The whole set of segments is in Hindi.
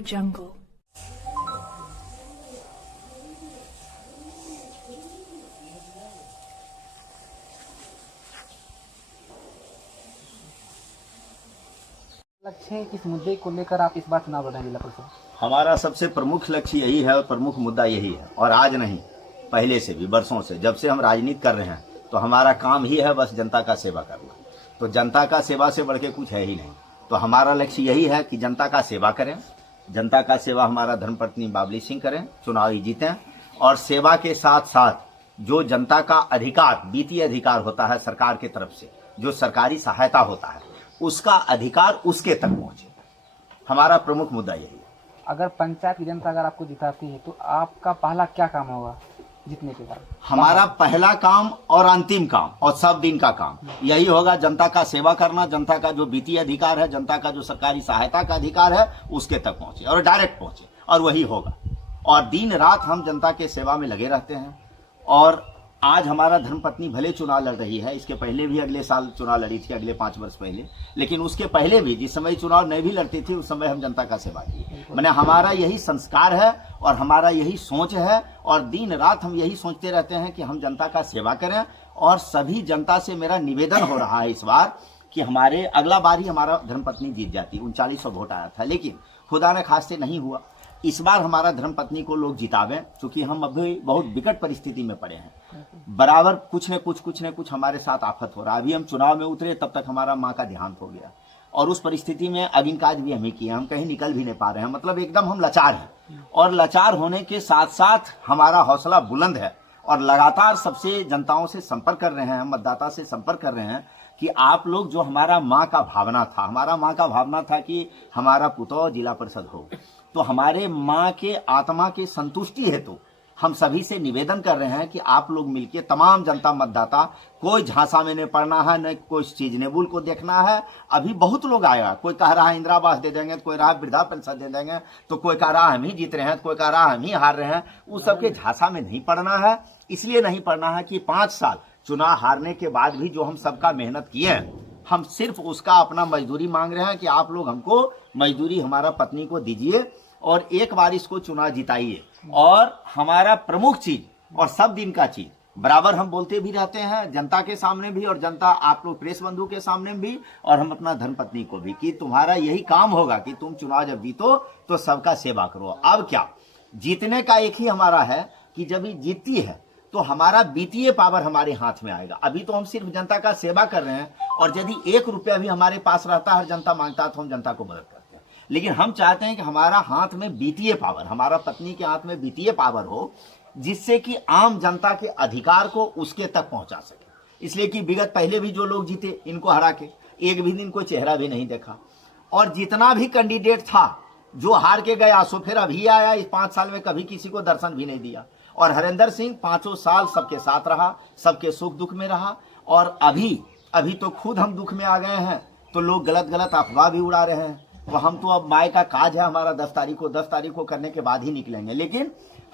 AudioJungle। लक्ष्य है किस मुद्दे को लेकर आप इस बार चुनाव लड़ रहे हैं जिला परिषद? हमारा सबसे प्रमुख लक्ष्य यही है और प्रमुख मुद्दा यही है, और आज नहीं पहले से भी, वर्षों से, जब से हम राजनीति कर रहे हैं तो हमारा काम ही है बस जनता का सेवा करना। तो जनता का सेवा से बढ़ के कुछ है ही नहीं। तो हमारा लक्ष्य यही है कि जनता का सेवा करें। जनता का सेवा हमारा धर्मपत्नी बाबली सिंह करें, चुनाव जीतें, और सेवा के साथ साथ जो जनता का अधिकार, वित्तीय अधिकार होता है सरकार की तरफ से, जो सरकारी सहायता होता है, उसका अधिकार उसके तक पहुंचे। हमारा प्रमुख मुद्दा यही है। अगर पंचायत की जनता अगर आपको जिताती है तो आपका पहला क्या काम होगा जीतने के बाद? हमारा पहला काम और अंतिम काम और सब दिन का काम यही होगा, जनता का सेवा करना। जनता का जो वित्तीय अधिकार है, जनता का जो सरकारी सहायता का अधिकार है, उसके तक पहुंचे और डायरेक्ट पहुंचे, और वही होगा। और दिन रात हम जनता के सेवा में लगे रहते हैं। और आज हमारा धर्मपत्नी भले चुनाव लड़ रही है, इसके पहले भी अगले साल चुनाव लड़ी थी, अगले 5 वर्ष पहले, लेकिन उसके पहले भी जिस समय चुनाव नहीं भी लड़ती थी उस समय हम जनता का सेवा किए। मैंने हमारा यही संस्कार है और हमारा यही सोच है, और दिन रात हम यही सोचते रहते हैं कि हम जनता का सेवा करें। और सभी जनता से मेरा निवेदन हो रहा है इस बार कि हमारे अगला बार ही हमारा धर्मपत्नी जीत जाती। 3900 वोट आया था, लेकिन खुदा ने खास से नहीं हुआ। इस बार हमारा धर्मपत्नी को लोग जितावें, क्योंकि हम अभी बहुत विकट परिस्थिति में पड़े हैं। बराबर कुछ न कुछ हमारे साथ आफत हो रहा है। अभी हम चुनाव में उतरे तब तक हमारा माँ का देहांत हो गया, और उस परिस्थिति में अगिन काज भी हम ही किए। हम कहीं निकल भी नहीं पा रहे हैं, मतलब एकदम हम लाचार हैं। और लाचार होने के साथ साथ हमारा हौसला बुलंद है, और लगातार सबसे जनताओं से संपर्क कर रहे हैं, मतदाता से संपर्क कर रहे हैं कि आप लोग, जो हमारा माँ का भावना था, हमारा माँ का भावना था कि हमारा पुतौह जिला परिषद हो, तो हमारे माँ के आत्मा के संतुष्टि हेतु हम सभी से निवेदन कर रहे हैं कि आप लोग मिलके, तमाम जनता मतदाता, कोई झांसा में नहीं पड़ना है, न कोई सीजनेबल को देखना है। अभी बहुत लोग आएगा, कोई कह रहा है इंदिरा आवास दे देंगे, तो कोई रहा वृद्धा पेंशन दे देंगे, तो कोई कह रहा हम ही जीत रहे हैं, तो कोई कह रहा हम ही हार रहे हैं। उस सबके झांसा में नहीं पड़ना है। इसलिए नहीं पड़ना है कि 5 साल चुनाव हारने के बाद भी जो हम सबका मेहनत किए हैं, हम सिर्फ उसका अपना मजदूरी मांग रहे हैं कि आप लोग हमको मजदूरी, हमारा पत्नी को दीजिए और एक बार इसको चुनाव जिताइए। और हमारा प्रमुख चीज और सब दिन का चीज बराबर हम बोलते भी रहते हैं, जनता के सामने भी और जनता आप लोग प्रेस बंधु के सामने भी, और हम अपना धर्मपत्नी को भी, कि तुम्हारा यही काम होगा कि तुम चुनाव जब जीतो तो सबका सेवा करो। अब क्या, जीतने का एक ही हमारा है कि जब ये जीतती है तो हमारा वित्तीय पावर हमारे हाथ में आएगा। अभी तो हम सिर्फ जनता का सेवा कर रहे हैं, और यदि 1 रुपया भी हमारे पास रहता है, जनता मांगता है, तो हम जनता को मदद करते हैं। लेकिन हम चाहते हैं कि हमारा हाथ में वित्तीय पावर, हमारा पत्नी के हाथ में वित्तीय पावर हो, जिससे कि आम जनता के अधिकार को उसके तक पहुंचा सके। इसलिए कि विगत पहले भी जो लोग जीते, इनको हरा के एक भी दिन कोई चेहरा भी नहीं देखा, और जितना भी कैंडिडेट था जो हार के गया सो फिर अभी आया, इस 5 साल में कभी किसी को दर्शन भी नहीं दिया। और हरेंद्र सिंह 5 साल सबके साथ रहा, सबके सुख दुख में रहा। और अभी तो खुद हम दुख में आ गए हैं, तो लोग गलत अफवाह भी उड़ा रहे हैं। तो हम तो अब माय का काज है हमारा 10 तारीख को करने के बाद ही निकलेंगे। लेकिन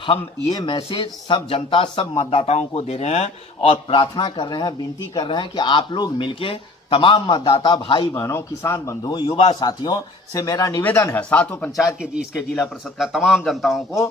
हम ये मैसेज सब जनता, सब मतदाताओं को दे रहे हैं, और प्रार्थना कर रहे हैं, विनती कर रहे हैं कि आप लोग मिलके, तमाम मतदाता भाई बहनों, किसान बंधुओं, युवा साथियों से मेरा निवेदन है, सातों पंचायत के इसके जिला परिषद का तमाम जनताओं को,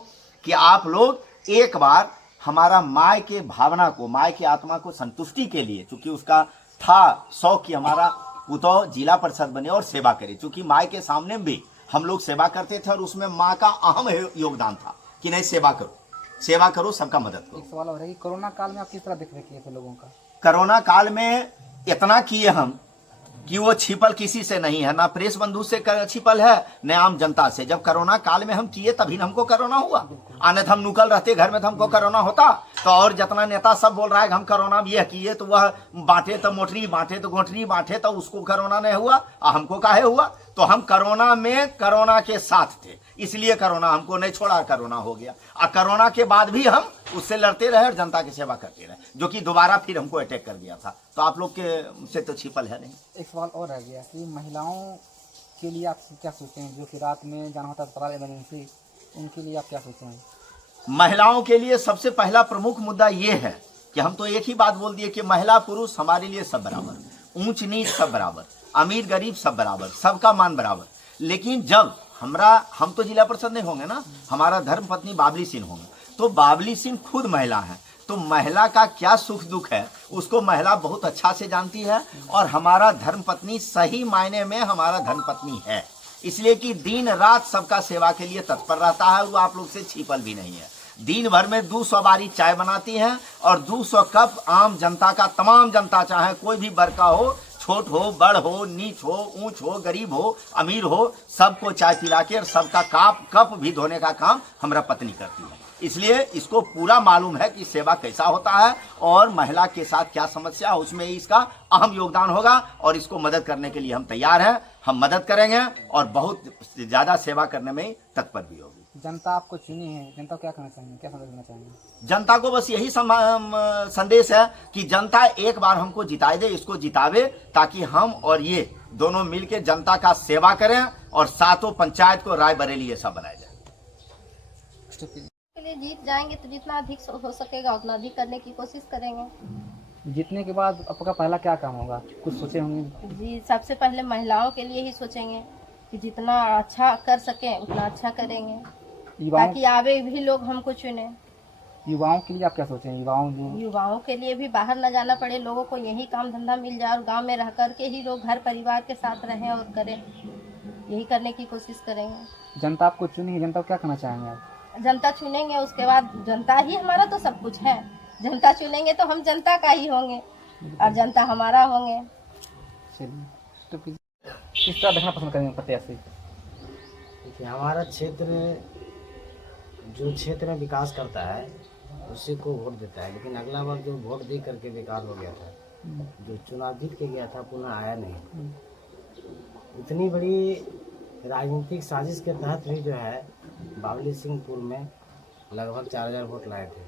कि आप लोग एक बार हमारा माय के भावना को, माय की आत्मा को संतुष्टि के लिए, चूंकि उसका था शौक कि हमारा पुतौह जिला परिषद बने और सेवा करे। चूंकि माय के सामने भी हम लोग सेवा करते थे, और उसमें माँ का अहम योगदान था कि नहीं, सेवा करो, सबका मदद करो। एक सवाल और है कि कोरोना काल में आप किस तरह देख रहे किए थे लोगों का? कोरोना काल में इतना किए हम कि वो छिपल किसी से नहीं है, ना प्रेस बंधु से छिपल है, न आम जनता से। जब कोरोना काल में हम किए तभी हमको कोरोना हुआ, अन्यथा हम नुकल रहते घर में तो हमको कोरोना होता। तो और जितना नेता सब बोल रहा है कि हम कोरोना यह किए, तो वह बांटे तो मोटरी, बांटे तो गोठरी, बांटे तो उसको कोरोना नहीं हुआ, हमको काहे हुआ? तो हम कोरोना के साथ थे, इसलिए कोरोना हमको नहीं छोड़ा, कोरोना हो गया। और कोरोना के बाद भी हम उससे लड़ते रहे और जनता की सेवा करते रहे, जो कि दोबारा फिर हमको अटैक कर दिया था। तो आप लोग के से तो छिपल है नहीं। एक सवाल और रह गया कि महिलाओं के लिए आप क्या सोचते हैं, जो कि रात में जाना होता है अस्पताल इमरजेंसी, उनके लिए आप क्या सोचते हैं? महिलाओं के लिए सबसे पहला प्रमुख मुद्दा ये है कि हम तो एक ही बात बोल दिए कि महिला पुरुष हमारे लिए सब बराबर, ऊंच नीच सब बराबर, अमीर गरीब सब बराबर, सबका मान बराबर। लेकिन जब हम तो जिला परिषद नहीं होंगे ना, हमारा धर्म पत्नी बाबली सिंह होंगे। तो बाबली सिंह खुद महिला है, तो महिला का क्या सुख दुख है उसको महिला बहुत अच्छा से जानती है। और हमारा धर्म पत्नी सही मायने में हमारा धर्म पत्नी है, इसलिए कि दिन रात सबका सेवा के लिए तत्पर रहता है। वो आप लोग से छिपल भी नहीं है। दिन भर में 200 बारी चाय बनाती हैं और 200 कप आम जनता का, तमाम जनता चाहे कोई भी वर्ग का हो, छोट हो, बड़ हो, नीच हो, ऊंच हो, गरीब हो, अमीर हो, सबको चाय पिला के और सबका कप भी धोने का काम हमारा पत्नी करती है। इसलिए इसको पूरा मालूम है कि सेवा कैसा होता है और महिला के साथ क्या समस्या है, उसमें इसका अहम योगदान होगा। और इसको मदद करने के लिए हम तैयार हैं, हम मदद करेंगे और बहुत ज़्यादा सेवा करने में तत्पर भी होगी। जनता आपको चुनी है, जनता को क्या करना चाहिए, क्या संदेश देना चाहेंगे? जनता को बस यही संदेश है कि जनता एक बार हमको जिताए दे, इसको जितावे, ताकि हम और ये दोनों मिलकर जनता का सेवा करें और सातों पंचायत को रायबरेली ऐसा बनाया जाए। के लिए जीत जाएंगे तो जितना अधिक हो सकेगा उतना अधिक करने की कोशिश करेंगे। जीतने के बाद आपका पहला क्या काम होगा, कुछ सोचे होंगे? जी, सबसे पहले महिलाओं के लिए ही सोचेंगे कि जितना अच्छा कर सकें उतना अच्छा करेंगे, ताकि आगे भी लोग हमको चुने। युवाओं के लिए आप क्या सोचें? युवाओं के लिए भी बाहर न जाना पड़े, लोगों को यही काम धंधा मिल जाए और गांव में रह कर के ही लोग घर परिवार के साथ रहें और करें, यही करने की कोशिश करेंगे। जनता आपको चुनी है, जनता को क्या करना चाहेंगे आप? जनता चुनेंगे, उसके बाद जनता ही हमारा तो सब कुछ है। जनता चुनेंगे तो हम जनता का ही होंगे और जनता हमारा होंगे। चलिए, तो किस तरह देखना पसंद करेंगे प्रत्याशी? देखिए, हमारा क्षेत्र जो क्षेत्र में विकास करता है उसी को वोट देता है, लेकिन अगला बार जो वोट दे करके बेकार हो गया था, जो चुनाव जीत के गया था पुनः आया नहीं। इतनी बड़ी राजनीतिक साजिश के तहत भी जो है बावली सिंहपुर में लगभग 4000 वोट लाए थे।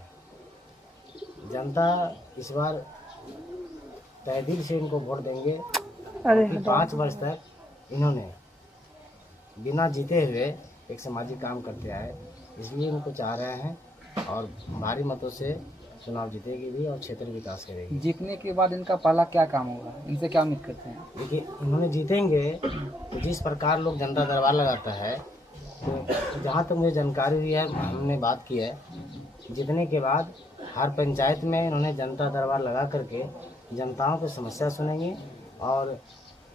जनता इस बार तय दिल से इनको वोट देंगे कि 5 वर्ष तक इन्होंने बिना जीते हुए एक सामाजिक काम करते आए, इसलिए इनको चाह रहे हैं और भारी मतों से चुनाव जीतेगी भी और क्षेत्र विकास करेगी। जीतने के बाद इनका पहला क्या काम होगा, इनसे क्या उम्मीद करते हैं? देखिए, इन्होंने जीतेंगे तो जिस प्रकार लोग जनता दरबार लगाता है, तो जहाँ तक मुझे जानकारी हुई है, हमने बात की है, जीतने के बाद हर पंचायत में इन्होंने जनता दरबार लगा करके जनताओं की समस्या सुनेंगे और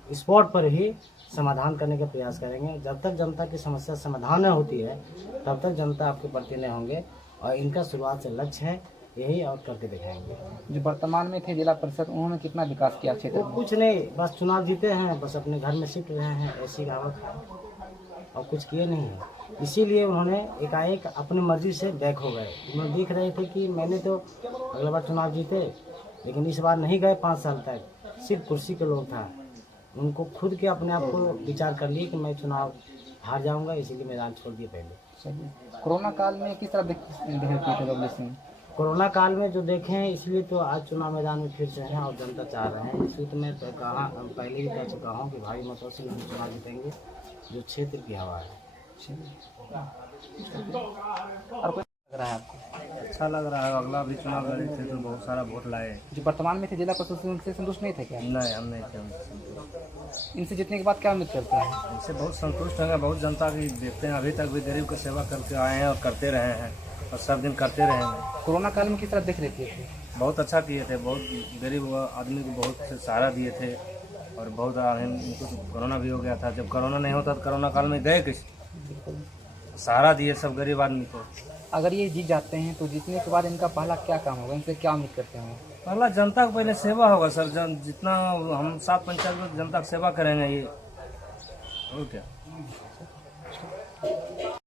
स्पॉट पर ही समाधान करने का प्रयास करेंगे। जब तक जनता की समस्या समाधान न होती है तब तक जनता आपके प्रति नहीं होंगे और इनका शुरुआत से लक्ष्य है यही और करके दिखाएंगे। जो वर्तमान में थे जिला परिषद, उन्होंने कितना विकास किया क्षेत्र वो में? कुछ नहीं, बस चुनाव जीते हैं, बस अपने घर में शिफ्ट रहे हैं, ऐसी कहावत है, और कुछ किए नहीं है। इसीलिए उन्होंने एकाएक अपनी मर्जी से बैक हो गए। उन्होंने देख रहे थे कि मैंने तो अगला बार चुनाव जीते, लेकिन इस बार नहीं गए 5 साल तक, सिर्फ कुर्सी के लोग था। उनको खुद के अपने आप को विचार कर लिए कि मैं चुनाव हार जाऊंगा, इसीलिए मैदान छोड़ दिए पहले। कोरोना काल में किस तरह देखते थे बावली सिंह? कोरोना काल में जो देखे हैं, इसलिए तो आज चुनाव मैदान में फिर से हैं और जनता चाह रहे हैं। इसलिए तो मैं कहा, पहले भी कह चुका हूँ कि भारी मतों से हम चुनाव जीतेंगे, जो क्षेत्र की हवा है। और कोई लग रहा है आपको? अच्छा लग रहा है। अगला भी चुनाव लड़े थे तो बहुत सारा वोट लाए। जो वर्तमान में थे जिला परिषद, उनसे संतुष्ट नहीं थे क्या? नहीं, हम नहीं थे। इनसे जीतने के बाद क्या उम्मीद करते हैं? इनसे बहुत संतुष्ट हैं, बहुत जनता की देखते हैं। अभी तक भी गरीब की सेवा करके आए हैं और करते रहे हैं और सब दिन करते रहेंगे। कोरोना काल में किस तरह देख लेते थे? बहुत अच्छा किए थे, बहुत गरीब आदमी को बहुत सहारा दिए थे और बहुत उनको तो कोरोना भी हो गया था। जब कोरोना नहीं होता तो कोरोना काल में गए किस सहारा दिए सब गरीब आदमी को। अगर ये जीत जाते हैं तो जीतने के बाद इनका पहला क्या काम होगा, इनसे क्या उम्मीद करते हैं? पहला जनता को पहले सेवा होगा सर। जितना हम 7 पंचायत में जनता की सेवा करेंगे ये और क्या।